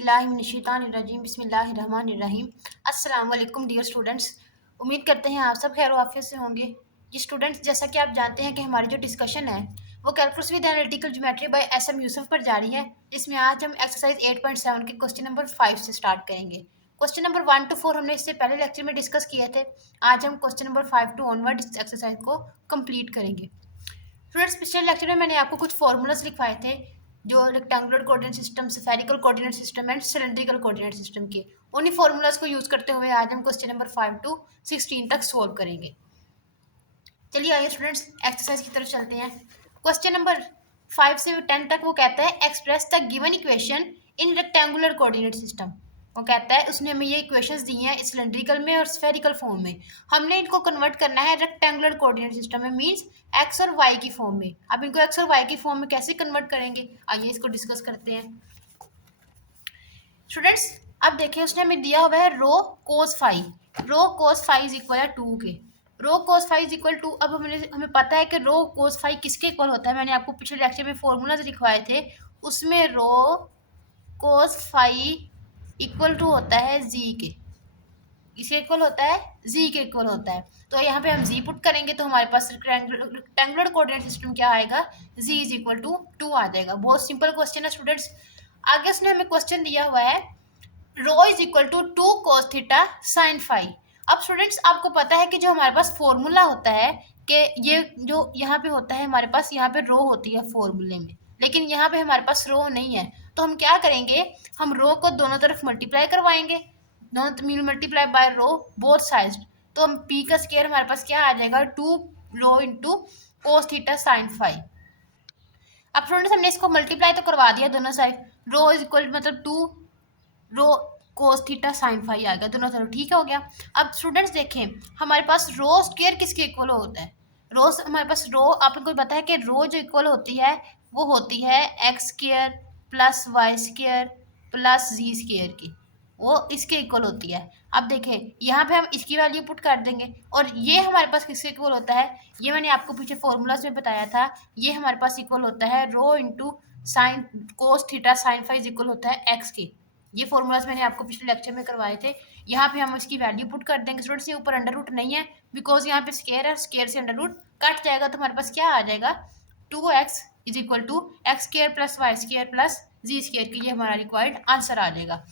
औज़ुबिल्लाहिमिनश्शैतानिर्रजीम बिस्मिल्लाहिर्रहमानिर्रहीम। अस्सलाम वालेकुम डियर स्टूडेंट्स। उम्मीद करते हैं आप सब खैर वाफियत से होंगे। जी स्टूडेंट्स, जैसा कि आप जानते हैं कि हमारी जो डिस्कशन है वो calculus with analytical geometry by SM Yusuf पर जारी है, जिसमें आज हम एक्सरसाइज 8.7 के क्वेश्चन नंबर 5 से स्टार्ट करेंगे। क्वेश्चन नंबर 1 to 4 हमने इससे पहले लेक्चर में डिस्कस किए थे। आज हम क्वेश्चन नंबर 5 to ऑनवर्ड इस एक्सरसाइज को कंप्लीट करेंगे। स्टूडेंट्स, पिछले लेक्चर में मैंने आपको कुछ फॉर्मूलाज लिखवाए थे जो rectangular coordinate system, spherical coordinate system and cylindrical coordinate system के। उन्हीं फॉर्मूलाज को यूज करते हुए आज हम क्वेश्चन नंबर 5 to 16 तक सोल्व करेंगे। चलिए आइए स्टूडेंट्स एक्सरसाइज की तरफ चलते हैं। क्वेश्चन नंबर 5 से 10 तक वो कहता है express the given equation in rectangular coordinate system. वो कहता है उसने हमें ये इक्वेशंस दी हैं सिलेंड्रिकल में और स्फेरिकल फॉर्म में। हमने इनको कन्वर्ट करना है रेक्टेंगुलर कोऑर्डिनेट सिस्टम में, मींस एक्स और वाई की फॉर्म में। अब इनको एक्स और वाई की फॉर्म में कैसे कन्वर्ट करेंगे, आइए इसको डिस्कस करते हैं। स्टूडेंट्स, अब देखिए उसने हमें दिया हुआ है rho cos phi is equal है 2 के। Rho cos phi is equal to, अब हमें पता है कि रो कोस फाई किसके इक्वल होता है। मैंने आपको पिछले लेक्चर में फॉर्मूलाज लिखवाए थे, उसमें रो कोस फाई इक्वल टू होता है जी के। इसके इक्वल होता है जी के इक्वल होता है। तो यहाँ पे हम जी पुट करेंगे तो हमारे पास रेक्टेंगुलर कोऑर्डिनेट सिस्टम क्या आएगा, जी इज इक्वल टू 2 आ जाएगा। बहुत सिंपल क्वेश्चन है स्टूडेंट्स। आगे उसने हमें क्वेश्चन दिया हुआ है rho is equal to 2 cos theta sine phi. अब स्टूडेंट्स आपको पता है कि जो हमारे पास फॉर्मूला होता है कि ये जो यहाँ पे होता है हमारे पास, यहाँ पे रो होती है फॉर्मूले में, लेकिन यहाँ पे हमारे पास रो नहीं है। तो हम क्या करेंगे, हम रो को दोनों तरफ मल्टीप्लाई करवाएंगे, दोनों multiply by rho both side. तो हम पी का स्क्वायर हमारे पास क्या आ जाएगा, 2 rho into cos theta sine phi. अब स्टूडेंट्स हमने इसको मल्टीप्लाई तो करवा दिया दोनों साइड, रो इज इक्वल मतलब 2 रो कोस थीटा साइन फाई आ गया दोनों तरफ, ठीक हो गया। अब स्टूडेंट्स देखें हमारे पास रो स्क्वायर किसके इक्वल होता है, रो हमारे पास रो आपको पता है कि रो जो इक्वल होती है वो होती है x square plus Y square plus z square की, वो इसके इक्वल होती है। अब देखें यहाँ पे हम इसकी वैल्यू पुट कर देंगे और ये हमारे पास किसके इक्वल होता है, ये मैंने आपको पीछे फॉर्मूलाज में बताया था, ये हमारे पास इक्वल होता है rho into sine cos theta sine phi equal होता है एक्स के। ये फॉर्मूलाज मैंने आपको पिछले लेक्चर में करवाए थे। यहाँ पे हम इसकी वैल्यू पुट कर देंगे स्टूडेंट्स। ये ऊपर अंडर रूट नहीं है बिकॉज यहाँ पे स्क्वायर है, स्क्वायर से अंडर रूट कट जाएगा तो हमारे पास क्या आ जाएगा, 2x is equal to x square plus Y square plus z square की, ये हमारा रिक्वायर्ड आंसर आ जाएगा।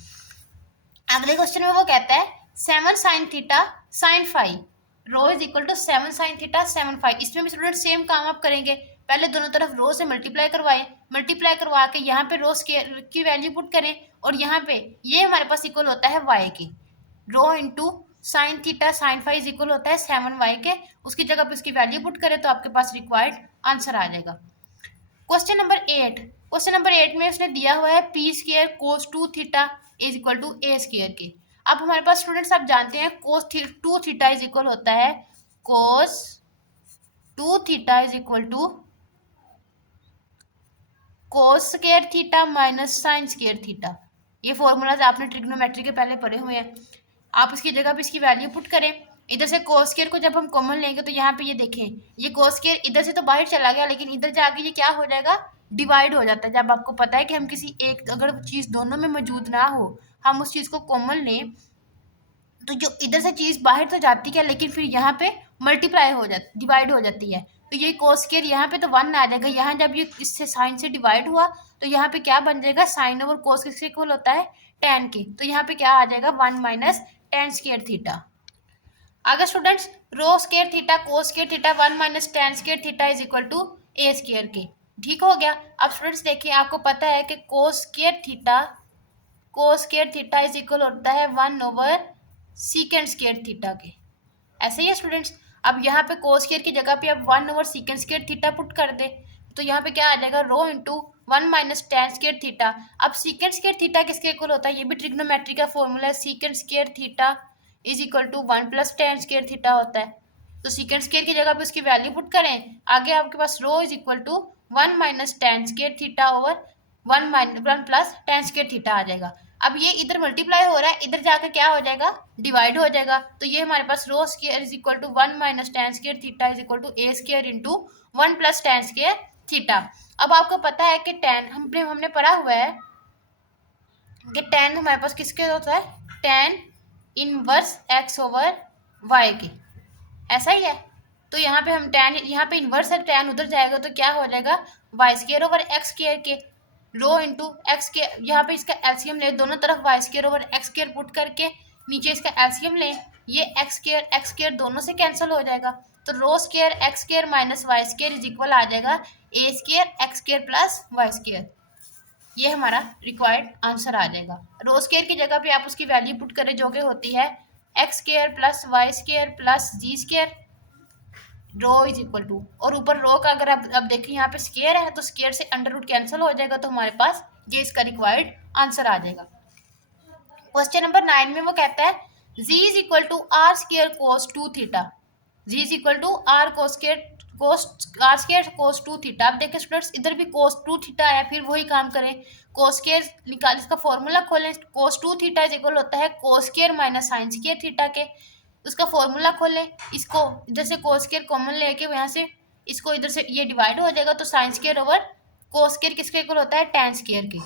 अगले क्वेश्चन में वो कहता है 7 sine theta sine phi rho is equal to 7 sine theta 7 phi. इसमें भी स्टूडेंट सेम काम आप करेंगे, पहले दोनों तरफ रो से मल्टीप्लाई करवाएं, मल्टीप्लाई करवा के यहाँ पे रो की वैल्यू पुट करें और यहाँ पे ये हमारे पास इक्वल होता है वाई की, rho into sine theta sine phi is equal होता है 7 वाई के। उसकी जगह पे उसकी वैल्यू पुट करें तो आपके पास रिक्वायर्ड आंसर आ जाएगा। क्वेश्चन नंबर 8 में उसने दिया हुआ है p square cos 2 theta is equal to a square के। अब हमारे पास स्टूडेंट्स आप जानते हैं कोस 2 थीटा इज इक्वल होता है cos 2 theta is equal to cos square theta minus sine square theta. ये फॉर्मूलाज आपने ट्रिग्नोमेट्री के पहले पढ़े हुए हैं। आप इसकी जगह पे इसकी वैल्यू पुट करें, इधर से कोस स्क्वायर को जब हम कॉमन लेंगे तो यहाँ पे ये देखें ये कोस स्क्वायर इधर से तो बाहर चला गया, लेकिन इधर जाके ये क्या हो जाएगा, डिवाइड हो जाता है। जब आपको पता है कि हम किसी एक अगर चीज़ दोनों में मौजूद ना हो, हम उस चीज़ को कॉमन लें तो जो इधर से चीज़ बाहर तो जाती है लेकिन फिर यहाँ पे मल्टीप्लाई हो जाती, डिवाइड हो जाती है। तो ये कोस स्क्वायर यहाँ पे तो 1 आ जाएगा, यहाँ जब ये इससे साइन से डिवाइड हुआ तो यहाँ पे क्या बन जाएगा, साइन ओवर कोस किसके इक्वल होता है, tan के। तो यहाँ पे क्या आ जाएगा 1 माइनस tan स्क्वायर थीटा। आगे students rho square theta cos square theta 1 minus tan square theta is equal to a square के, ठीक हो गया। अब स्टूडेंट्स देखिए आपको पता है कि कोस स्क्वायर थीटा इज इक्वल होता है 1 ओवर सीकेंड स्क्वायर थीटा के, ऐसे ही है स्टूडेंट्स। अब यहाँ पे कोस स्क्वायर की जगह पे अब 1 over secant square theta put कर दे तो यहाँ पे क्या आ जाएगा, rho into 1 minus tan square theta. अब सीकेंड स्क्वायर थीटा किसके इक्वल होता है, ये भी ट्रिग्नोमेट्री का फॉर्मूला है, secant square theta is equal to 1 plus tan square theta होता है। तो सीकेंड स्क्वायर की जगह पे उसकी वैल्यू पुट करें, आगे आपके पास rho is equal to 1 minus tan square theta over 1 plus tan square theta आ जाएगा। अब ये इधर मल्टीप्लाई हो रहा है, इधर जाकर क्या हो जाएगा, डिवाइड हो जाएगा। तो ये हमारे पास rho square is equal to 1 minus tan square theta is equal to a square into 1 plus tan square theta. अब आपको पता है कि tan हमने पढ़ा हुआ है कि टेन हमारे पास किसके होता है, tan inverse x over y के, ऐसा ही है। तो यहाँ पे हम टेन, यहाँ पे इनवर्स है, टेन उधर जाएगा तो क्या हो जाएगा, y square over x square के, रो इंटू एक्स के, यहाँ पे इसका एलसीएम ले, दोनों तरफ y square over x square put करके नीचे इसका एलसीएम ले, ये एक्स स्केयर दोनों से कैंसिल हो जाएगा, तो rho square x square minus y square is equal आ जाएगा a square x square plus y square. ये हमारा रिक्वायर्ड आंसर आ जाएगा। रो स्केयर की जगह पे आप उसकी वैल्यू पुट करें जो कि होती है x square plus y square plus z square, rho is equal to, और ऊपर रो का अगर आप अब देखिए यहाँ पे स्केयर है तो स्केयर से अंडर रूट कैंसिल हो जाएगा, तो हमारे पास ये इसका रिक्वायर्ड आंसर आ जाएगा। क्वेश्चन नंबर 9 में वो कहता है z is equal to r square cos 2 theta, z is equal to are cos square cos 2 theta. अब देखिए स्टूडेंट्स इधर भी कोस 2 थीटा आया, फिर वही काम करें, कोस स्केयर निकाल, इसका फॉर्मूला खोलें, कोस 2 थीटा इज इक्वल होता है cos square minus sine square theta के, उसका फॉर्मूला खोलें, इसको इधर से कोस स्केयर कॉमन लेके यहाँ से इसको इधर से ये डिवाइड हो जाएगा, तो sine square over cos square किसके इक्वल होता है, टेन स्केयर के।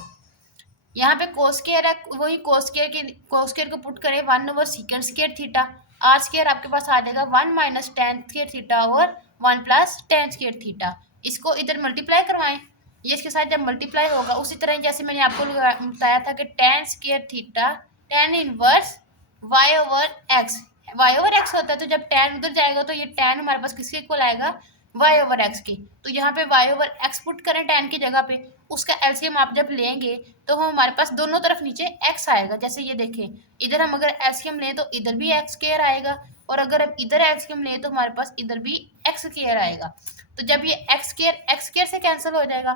यहाँ पे कोस स्केयर है, वही कोस स्केयर को पुट करें 1 over second square theta, R square आपके पास आ जाएगा 1 minus tan square theta over 1 plus tan square theta. इसको इधर मल्टीप्लाई करवाएं, ये इसके साथ जब मल्टीप्लाई होगा उसी तरह जैसे मैंने आपको बताया था कि tan square theta tan inverse Y over X, Y over X होता है, तो जब टेन उधर जाएगा तो ये टेन हमारे पास किसके इक्वल आएगा, वाई ओवर एक्स के। तो यहाँ पे वाई ओवर एक्स पुट करें टेन की जगह पे, उसका एलसीएम आप जब लेंगे तो हम हमारे पास दोनों तरफ नीचे एक्स आएगा, जैसे ये देखें इधर हम अगर एलसीएम लें तो इधर भी एक्स स्क्वायर आएगा, और अगर हम इधर एलसीएम लें तो हमारे पास इधर भी एक्स स्क्वायर आएगा। तो जब ये एक्स स्क्वायर से कैंसिल हो जाएगा,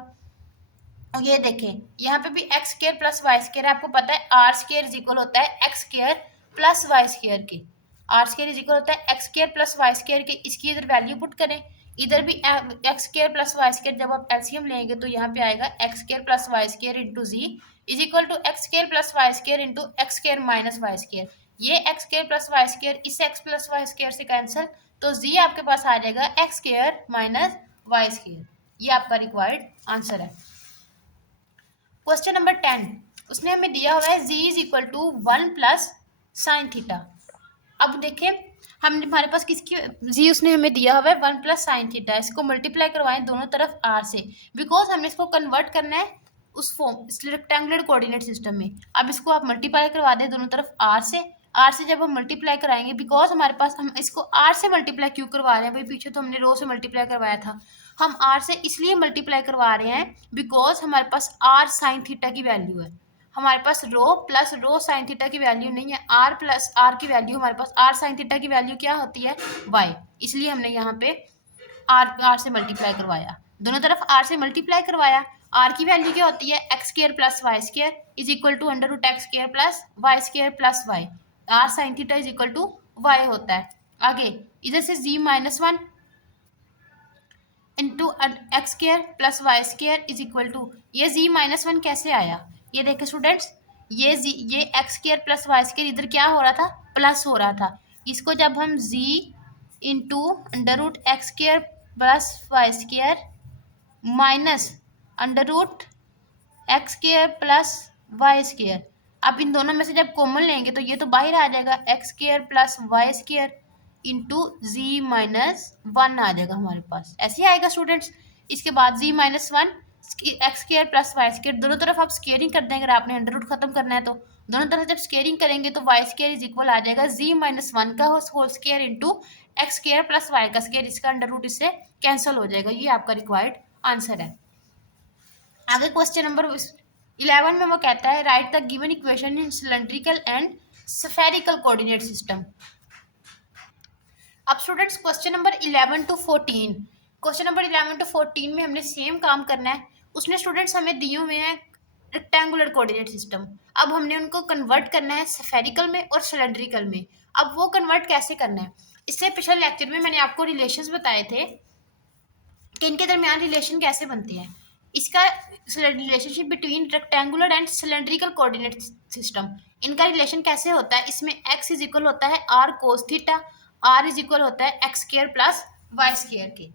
और ये देखें यहाँ पे भी x square plus Y square है, आपको पता है आर स्क्वायर इज इक्वल होता है x square plus Y square के, आर स्क्वायर इज इक्वल होता है x square plus Y square के, इसकी इधर वैल्यू पुट करें, इधर भी x square plus Y square, जब आप एलसीएम लेंगे तो यहाँ पे आएगा x square plus Y square into z is equal to x square plus Y square into x square minus Y square. ये x square plus Y square इस x plus Y square से cancel, तो जी आपके पास आ जाएगा x square minus Y square. ये आपका रिक्वायर्ड आंसर है। क्वेश्चन नंबर 10, उसने हमें दिया हुआ है z is equal to 1 plus sine theta. अब देखें हमने हमारे पास किसकी जी उसने हमें दिया हुआ है 1 प्लस साइन थीटा, इसको मल्टीप्लाई करवाएं दोनों तरफ r से, बिकॉज हमने इसको कन्वर्ट करना है उस फॉर्म इस रेक्टेंगुलर कोऑर्डिनेट सिस्टम में। अब इसको आप मल्टीप्लाई करवा दें दोनों तरफ r से जब हम मल्टीप्लाई कराएंगे, बिकॉज हमारे पास हम इसको r से मल्टीप्लाई क्यों करवा रहे हैं भाई, पीछे तो हमने रो से मल्टीप्लाई करवाया था, हम r से इसलिए मल्टीप्लाई करवा रहे हैं बिकॉज हमारे पास r साइन थीटा की वैल्यू है, हमारे पास रो प्लस रो साइन थीटा की वैल्यू नहीं है, आर प्लस आर की वैल्यू, हमारे पास आर साइन थीटा की वैल्यू क्या होती है, वाई, इसलिए हमने यहाँ पे आर से मल्टीप्लाई करवाया, दोनों तरफ आर से मल्टीप्लाई करवाया। आर की वैल्यू क्या होती है, x square plus Y square is equal to under root x square plus Y square plus y, r sine theta is equal to y होता है। आगे इधर से z minus 1 into x square plus Y square is equal to, ये z minus 1 कैसे आया, ये देखें स्टूडेंट्स, ये x square plus Y square इधर क्या हो रहा था, प्लस हो रहा था, इसको जब हम z into under root x square plus Y square minus under root x square plus Y square, अब इन दोनों में से जब कॉमन लेंगे तो ये तो बाहर आ जाएगा, x square plus Y square into z minus 1 आ जाएगा हमारे पास, ऐसे ही आएगा स्टूडेंट्स। इसके बाद z minus 1 x square plus Y square, दोनों तरफ आप स्केयरिंग कर देंगे, अगर आपने अंडर रूट खत्म करना है तो दोनों तरफ जब स्केयरिंग करेंगे तो वाई स्क्वायर इज इक्वल आ जाएगा जी माइनस 1 का whole square into x square plus Y का स्क्वायर, इसका अंडर रूट इससे कैंसिल हो जाएगा। ये आपका रिक्वायर्ड आंसर है। आगे क्वेश्चन नंबर 11 में वो कहता है write the given equation in cylindrical and spherical coordinate system. अब students question number 11 to 14, question number 11 to 14 में हमने सेम काम करना है। उसने स्टूडेंट्स हमें दिए हुए हैं रेक्टेंगुलर कोऑर्डिनेट सिस्टम, अब हमने उनको कन्वर्ट करना है स्फेरिकल में और सिलेंड्रिकल में। अब वो कन्वर्ट कैसे करना है, इससे पिछले लेक्चर में मैंने आपको रिलेशंस बताए थे कि इनके दरमियान रिलेशन कैसे बनते हैं। इसका relationship between rectangular and cylindrical coordinate system, इनका रिलेशन कैसे होता है, इसमें एक्स इज इक्वल होता है R cos theta, R is equal होता है x square plus Y square के।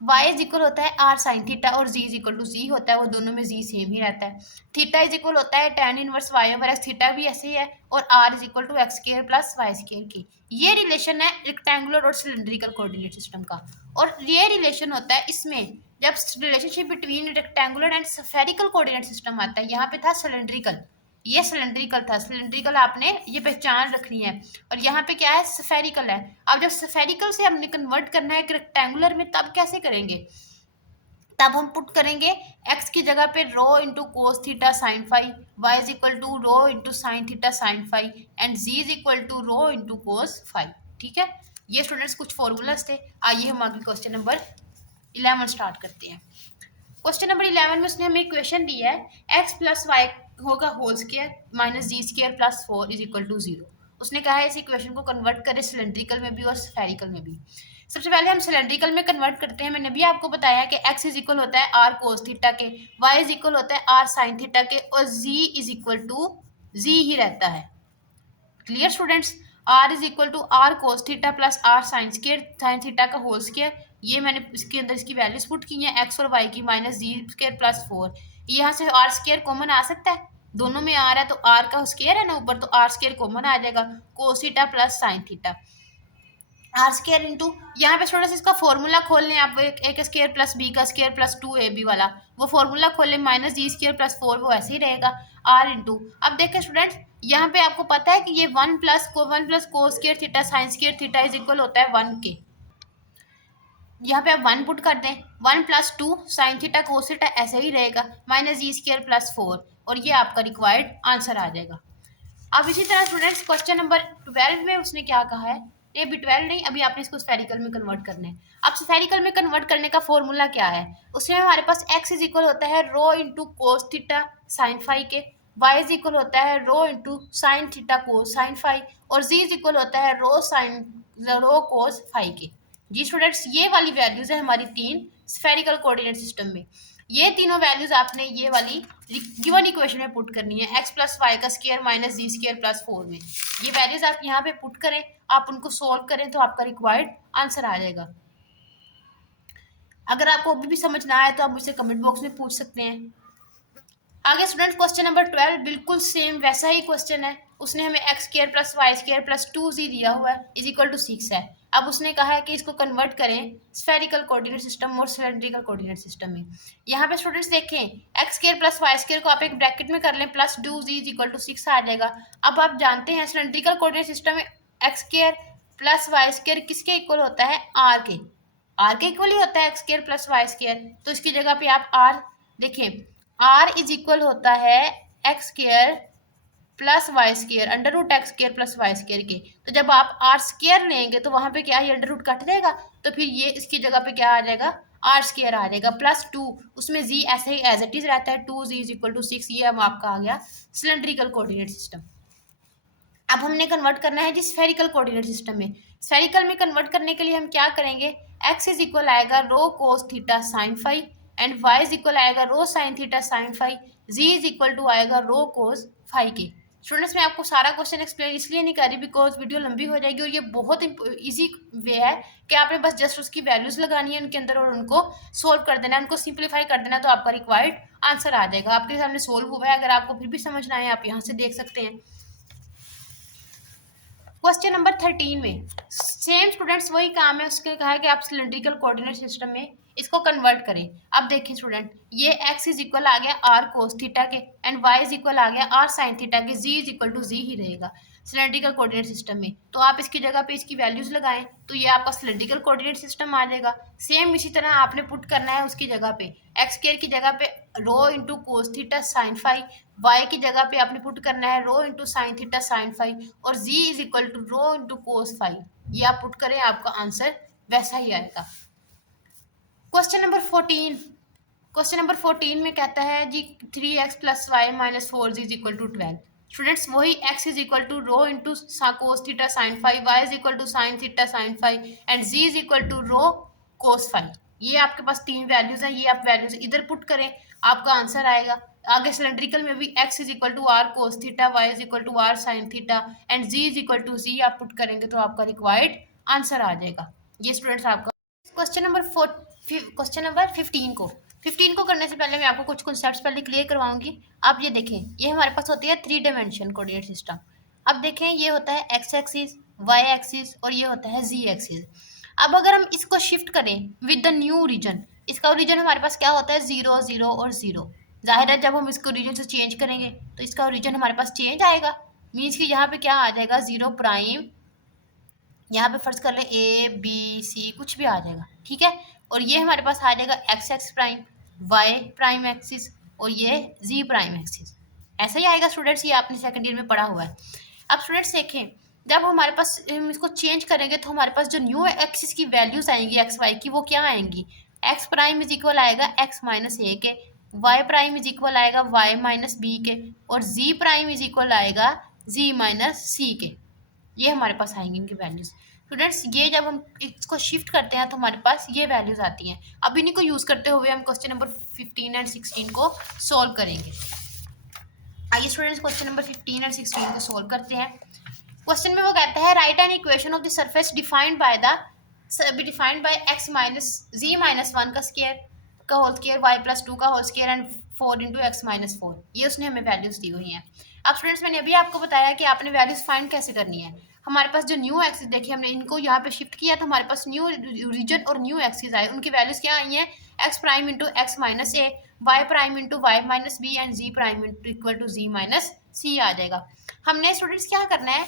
y इज इक्वल होता है आर साइन थीटा और z is equal to z होता है, वो दोनों में z सेम ही रहता है। थीटा इज इक्वल होता है tan inverse y over x, theta भी ऐसे ही है, और r is equal to x square plus Y square की। ये रिलेशन है रेक्टेंगुलर और सिलेंड्रिकल कोऑर्डिनेट सिस्टम का। और ये रिलेशन होता है इसमें जब relationship between rectangular and spherical coordinate system आता है। यहाँ पे था सिलेंड्रिकल, ये सिलेंड्रिकल था, सिलेंड्रिकल आपने ये पहचान रखनी है। और यहाँ पे क्या है, स्फेरिकल है। अब जब स्फेरिकल से हमने कन्वर्ट करना है रेक्टेंगुलर में, तब कैसे करेंगे, तब हम पुट करेंगे x की जगह पे rho into cos theta sine phi, y is equal to rho into sine theta sine phi, and z is equal to rho into cos phi. ठीक है, ये स्टूडेंट्स कुछ फॉर्मूलाज थे। आइए हम आगे क्वेश्चन नंबर 11 स्टार्ट करते हैं। क्वेश्चन नंबर 11 में उसने हमें इक्वेशन दी है x प्लस वाई होगा whole square minus Z square plus 4 is equal to 0। उसने कहा है इस इक्वेशन को कन्वर्ट करें सिलेंड्रिकल में भी और स्फेरिकल में भी। सबसे पहले हम सिलेंड्रिकल में कन्वर्ट करते हैं। मैंने भी आपको बताया कि x इज इक्वल होता है r कोस थीटा के, y इज इक्वल होता है r साइन थीटा के, और z is equal to z ही रहता है। Clear students, r is equal to r cos theta plus r sine theta का होल स्क्वायर। ये मैंने इसके अंदर इसकी वैल्यूज पुट की हैं x और y की, माइनस जी स्क्वायर प्लस 4। यहाँ से r स्क्वायर कॉमन आ सकता है, दोनों में r है तो r का स्क्वायर है ना ऊपर, तो r स्क्वायर कॉमन आ जाएगा, cos theta plus sine theta R square into, यहाँ पे थोड़ा सा इसका फॉर्मूला खोल लें आप, एक स्क्वायर प्लस बी का स्क्वायर प्लस 2ab वाला वो फॉर्मूला खोल लें, माइनस जी स्क्वायर प्लस 4 वो ऐसे ही रहेगा आर इंटू। अब देखें स्टूडेंट्स, यहाँ पे आपको पता है कि ये one plus cos square theta sine square theta is equal होता है 1 के। यहाँ पे आप 1 पुट कर दें, 1 plus 2 sign theta cos theta ऐसे ही रहेगा, माइनस जी स्क्वायर प्लस 4, और ये आपका रिक्वायर्ड आंसर आ जाएगा। अब इसी तरह स्टूडेंट्स क्वेश्चन नंबर 12 में उसने क्या कहा है, ये भी 12 नहीं, अभी आपने इसको स्फेरिकल में कन्वर्ट करना है। अब स्फेरिकल में कन्वर्ट करने का फॉर्मूला क्या है, उसमें हमारे पास x इज इक्वल होता है rho into cos theta sine phi के, y इज इक्वल होता है rho into sine theta cos sine phi, और z इज इक्वल होता है रो कोस फाई के। जी स्टूडेंट्स, ये वाली वैल्यूज है हमारी तीन स्फेरिकल कोऑर्डिनेट सिस्टम में। ये तीनों वैल्यूज आपने ये वाली गिवन इक्वेशन में पुट करनी है, x प्लस वाई का square minus Z square plus 4 में। ये वैल्यूज आप यहाँ पे पुट करें, आप उनको सोल्व करें तो आपका रिक्वायर्ड आंसर आ जाएगा। अगर आपको अभी भी समझ ना आए तो आप मुझसे कमेंट बॉक्स में पूछ सकते हैं। आगे स्टूडेंट क्वेश्चन नंबर 12 बिल्कुल सेम वैसा ही क्वेश्चन है। उसने हमें X square plus Y square plus 2z दिया हुआ है इज इक्वल टू 6 है। अब उसने कहा है कि इसको कन्वर्ट करें स्फेरिकल कोऑर्डिनेट सिस्टम और सिलेंड्रिकल कोऑर्डिनेट सिस्टम में। यहाँ पे स्टूडेंट्स देखें, X square plus Y square को आप एक ब्रैकेट में कर लें, plus 2z is equal to 6 आ जाएगा। अब आप जानते हैं सिलेंड्रिकल कोऑर्डिनेट सिस्टम में X square plus Y square किसके इक्वल होता है, आर के इक्वल ही होता है x square plus Y square. तो इसकी जगह पे आप आर देखें, आर इज इक्वल होता है x square plus Y square under root x square plus Y square के। तो जब आप आर स्क्वायर लेंगे तो वहां पे क्या है, अंडर रूट कट जाएगा, तो फिर ये इसकी जगह पे क्या आ जाएगा, आर स्क्वायर आ जाएगा प्लस 2, उसमें जी ऐसे ही एज इट इज रहता है, 2z इज इक्वल टू 6। ये अब आपका आ गया सिलेंड्रिकल कोऑर्डिनेट सिस्टम। अब हमने कन्वर्ट करना है जी स्फेरिकल कोऑर्डिनेट सिस्टम में। स्फेरिकल में कन्वर्ट करने के लिए हम क्या करेंगे, एक्स इज इक्वल आएगा rho cos theta sine phi, and y is equal आएगा rho sine theta sine phi, z is equal to आएगा रो कोस फाई के। स्टूडेंट्स, मैं आपको सारा क्वेश्चन एक्सप्लेन इसलिए नहीं कर रही बिकॉज वीडियो लंबी हो जाएगी, और ये बहुत इजी वे है कि आपने बस जस्ट उसकी वैल्यूज लगानी है उनके अंदर और उनको सोल्व कर देना है, उनको सिंप्लीफाई कर देना, तो आपका रिक्वायर्ड आंसर आ जाएगा। आपके सामने सोल्व हुआ है, अगर आपको फिर भी समझना है आप यहाँ से देख सकते हैं। क्वेश्चन नंबर 13 में सेम स्टूडेंट्स वही काम है, उसके कहा है कि आप सिलेंड्रिकल कोऑर्डिनेट सिस्टम में इसको कन्वर्ट करें। अब देखिए स्टूडेंट, ये x इज इक्वल आ गया r कोस थीटा के, एंड y इज इक्वल आ गया r साइन थीटा के, z is equal to z ही रहेगा सिलेंड्रिकल कोऑर्डिनेट सिस्टम में। तो आप इसकी जगह पे इसकी वैल्यूज लगाएं तो ये आपका सिलेंड्रिकल कोऑर्डिनेट सिस्टम आ जाएगा। सेम इसी तरह आपने पुट करना है उसकी जगह पे एक्स स्क्वायर की जगह पे rho into cos theta sine phi, y की जगह पे आपने पुट करना है rho into sine theta sine phi, और z is equal to rho into cos phi. ये आप पुट करें, आपका आंसर वैसा ही आएगा। क्वेश्चन नंबर 14, क्वेश्चन नंबर 14 में कहता है जी 3x plus Y minus 4z is equal to 12। Students वही x is equal to rho into cos theta sine phi, Y is equal to sine theta sine phi, and z is equal to rho cos phi. ये आपके पास तीन values हैं, ये आप values इधर put करें, आपका आंसर आएगा। आगे सिलेंड्रिकल में भी x is equal to are cos theta, Y is equal to R sine theta, and z is equal to z आप पुट करेंगे तो आपका रिक्वायर्ड आंसर आ जाएगा। ये स्टूडेंट्स आपका क्वेश्चन नंबर क्वेश्चन नंबर 15 को करने से पहले मैं आपको कुछ कॉन्सेप्ट्स पहले क्लियर करवाऊंगी। आप ये देखें, ये हमारे पास होती है 3 डायमेंशन कोऑर्डिनेट सिस्टम। अब देखें, ये होता है एक्स एक्सिस, वाई एक्सिस और ये होता है जी एक्सिस। अब अगर हम इसको शिफ्ट करें विद द न्यू रीजन, इसका ओरिजिन हमारे पास क्या होता है 0 0 और 0। जाहिर है जब हम इसको ओरिजिन से चेंज करेंगे तो इसका ओरिजिन हमारे पास चेंज आएगा। मीन्स कि यहाँ पे क्या आ जाएगा 0 प्राइम, यहाँ पे फर्ज कर ले ए बी सी कुछ भी आ जाएगा, ठीक है। और ये हमारे पास आ जाएगा X X prime, Y prime axis और ये जी प्राइम एक्सिस। ऐसा ही आएगा स्टूडेंट्स, ये आपने सेकंड ईयर में पढ़ा हुआ है। अब स्टूडेंट्स देखें, जब हमारे पास हम इसको चेंज करेंगे तो हमारे पास जो न्यू एक्सिस की वैल्यूज आएंगी एक्स वाई की, वो क्या आएंगी, एक्स प्राइम इज इक्वल आएगा एक्स माइनस ए के, वाई प्राइम इज इक्वल आएगा वाई माइनस बी के और जी प्राइम इज इक्वल आएगा जी माइनस सी के। ये हमारे पास आएंगे इनकी वैल्यूज। स्टूडेंट्स ये जब हम इसको शिफ्ट करते हैं तो हमारे पास ये वैल्यूज आती हैं। अब इन्हीं को यूज करते हुए हम क्वेश्चन नंबर 15 एंड 16 को सॉल्व करेंगे। आइए स्टूडेंट्स क्वेश्चन नंबर 15 एंड 16 को सॉल्व करते हैं। क्वेश्चन में वो कहता है write an equation of the surface defined by X minus Z minus 1 का स्क्वायर का होल स्क्वायर, वाई प्लस 2 का whole square and 4 into x minus 4। ये उसने हमें वैल्यूज दी हुई हैं। अब स्टूडेंट्स मैंने अभी आपको बताया कि आपने वैल्यूज फाइंड कैसे करनी है। हमारे पास जो न्यू एक्सिस देखिए, हमने इनको यहाँ पे शिफ्ट किया तो हमारे पास न्यू रीजन और न्यू एक्सिस आए, उनकी वैल्यूज क्या आई हैं, x prime into x minus a, y prime into y minus b and z prime into equal to z minus c आ जाएगा। हमने स्टूडेंट्स क्या करना है,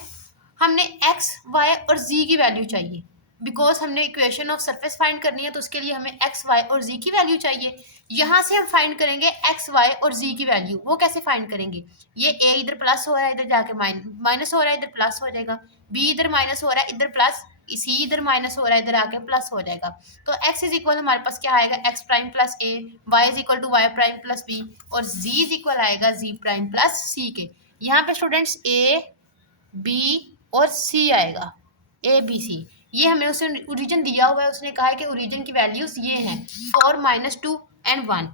हमने एक्स वाई और जी की वैल्यू चाहिए, बिकॉज हमने इक्वेशन ऑफ सरफेस फाइंड करनी है तो उसके लिए हमें एक्स वाई और जी की वैल्यू चाहिए। यहाँ से हम फाइंड करेंगे एक्स वाई और जी की वैल्यू। वो कैसे फाइंड करेंगे, ये ए इधर प्लस हो रहा है, इधर जाके माइनस हो रहा है, इधर प्लस हो जाएगा, बी इधर माइनस हो रहा है, इधर प्लस, सी इधर माइनस हो रहा है, इधर आके प्लस हो जाएगा। तो एक्स इज इक्वल हमारे पास क्या आएगा, X prime plus A, Y is equal to Y prime plus B और जी इज इक्वल आएगा जी प्राइम प्लस सी के। यहाँ पे स्टूडेंट्स ए बी और सी आएगा, ए बी सी। ये हमें उसने ओरिजिन दिया हुआ है, उसने कहा है कि ओरिजिन की वैल्यूज ये हैं 4 माइनस 2 एंड 1।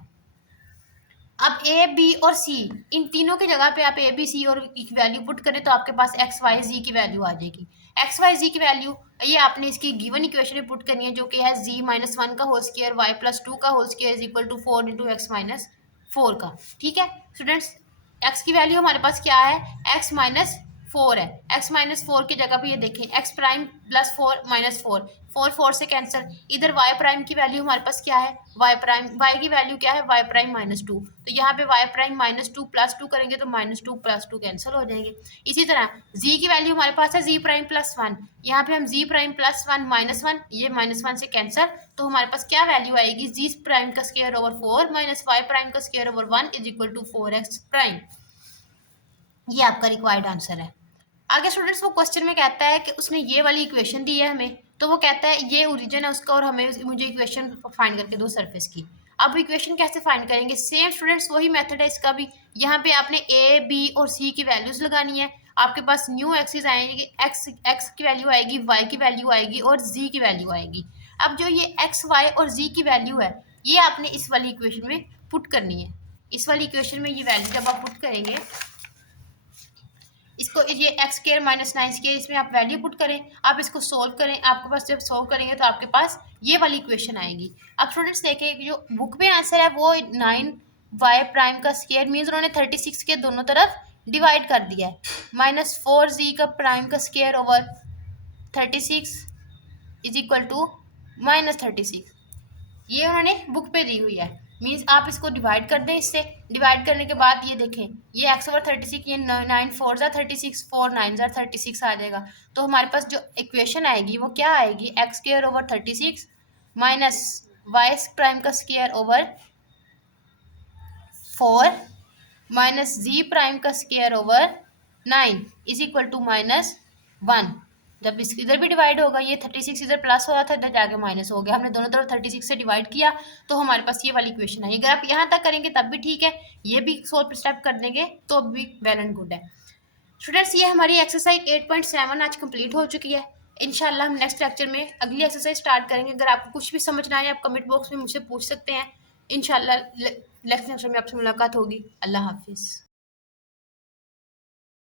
अब ए बी और सी, इन तीनों की जगह पे आप ए बी सी और की वैल्यू पुट करें तो आपके पास एक्स वाई जी की वैल्यू आ जाएगी। एक्स वाई जी की वैल्यू ये आपने इसकी गिवन इक्वेशन में पुट करनी है, जो कि है जी माइनस 1 का होल स्क्वायर, वाई प्लस 2 का whole square is equal to 4 into x minus 4 का। ठीक है स्टूडेंट्स, एक्स की वैल्यू हमारे पास क्या है, एक्स माइनस 4 है। एक्स माइनस 4 की जगह पे ये देखें एक्स प्राइम प्लस 4 माइनस 4, 4 4 से कैंसिल। इधर वाई प्राइम की वैल्यू हमारे पास क्या है, वाई प्राइम, वाई की वैल्यू क्या है, वाई प्राइम माइनस 2। तो यहाँ पे वाई प्राइम माइनस 2 प्लस 2 करेंगे तो माइनस 2 प्लस 2 कैंसिल हो जाएंगे। इसी तरह जी की वैल्यू हमारे पास है जी प्राइम प्लस 1, यहाँ पे हम जी प्राइम प्लस 1 माइनस 1, ये माइनस 1 से कैंसिल, तो हमारे पास क्या वैल्यू आएगी, जी प्राइम का square over 4 minus Y prime का square over 1 is equal to 4x prime. ये आपका रिक्वायर्ड आंसर है। आगे स्टूडेंट्स वो क्वेश्चन में कहता है कि उसने ये वाली इक्वेशन दी है हमें, तो वो कहता है ये ओरिजिन है उसका और हमें मुझे इक्वेशन फाइंड करके दो सरफेस की। अब इक्वेशन कैसे फाइंड करेंगे, सेम स्टूडेंट्स वही मेथड है इसका भी। यहाँ पे आपने ए बी और सी की वैल्यूज लगानी है। आपके पास न्यू एक्सिस आएंगे, एक्स की वैल्यू आएगी, वाई की वैल्यू आएगी और जी की वैल्यू आएगी। अब जो ये एक्स वाई और जी की वैल्यू है ये आपने इस वाली इक्वेशन में पुट करनी है। इस वाली इक्वेशन में ये वैल्यू जब आप पुट करेंगे, इसको ये एक्स स्क्वायर माइनस 9 स्क्वायर, इसमें आप वैल्यू पुट करें, आप इसको सोल्व करें, आपके पास जब सोल्व करेंगे तो आपके पास ये वाली इक्वेशन आएगी। अब स्टूडेंट्स देखें जो बुक में आंसर है वो 9 वाई प्राइम का स्क्वायर मीन्स उन्होंने 36 के दोनों तरफ डिवाइड कर दिया है, माइनस 4 जी का प्राइम का square over 36 is equal to minus 36। ये उन्होंने बुक पे दी हुई है, मीन्स आप इसको डिवाइड कर दें। इससे डिवाइड करने के बाद ये देखें ये एक्स ओवर 36, ये 9 4 ज़ा 36, 4 9 ज़ा 36 आ जाएगा। तो हमारे पास जो इक्वेशन आएगी वो क्या आएगी, X square over 36 minus Y prime का square over 4 minus Z prime का square over 9 is equal to minus 1। जब इस इधर भी डिवाइड होगा, ये 36 इधर प्लस हो रहा था, इधर जाके माइनस हो गया, हमने दोनों तरफ 36 से डिवाइड किया तो हमारे पास ये वाली इक्वेशन आई। अगर आप यहाँ तक करेंगे तब भी ठीक है, ये भी सोल्व स्टेप कर देंगे तो भी वेल एंड गुड है। स्टूडेंट्स ये हमारी एक्सरसाइज 8.7 आज कंप्लीट हो चुकी है। इंशाल्लाह हम नेक्स्ट लेक्चर में अगली एक्सरसाइज स्टार्ट करेंगे। अगर आपको कुछ भी समझना है आप कमेंट बॉक्स में मुझसे पूछ सकते हैं। इंशाल्लाह नेक्स्ट लेक्चर में आपसे मुलाकात होगी। अल्लाह हाफिज़।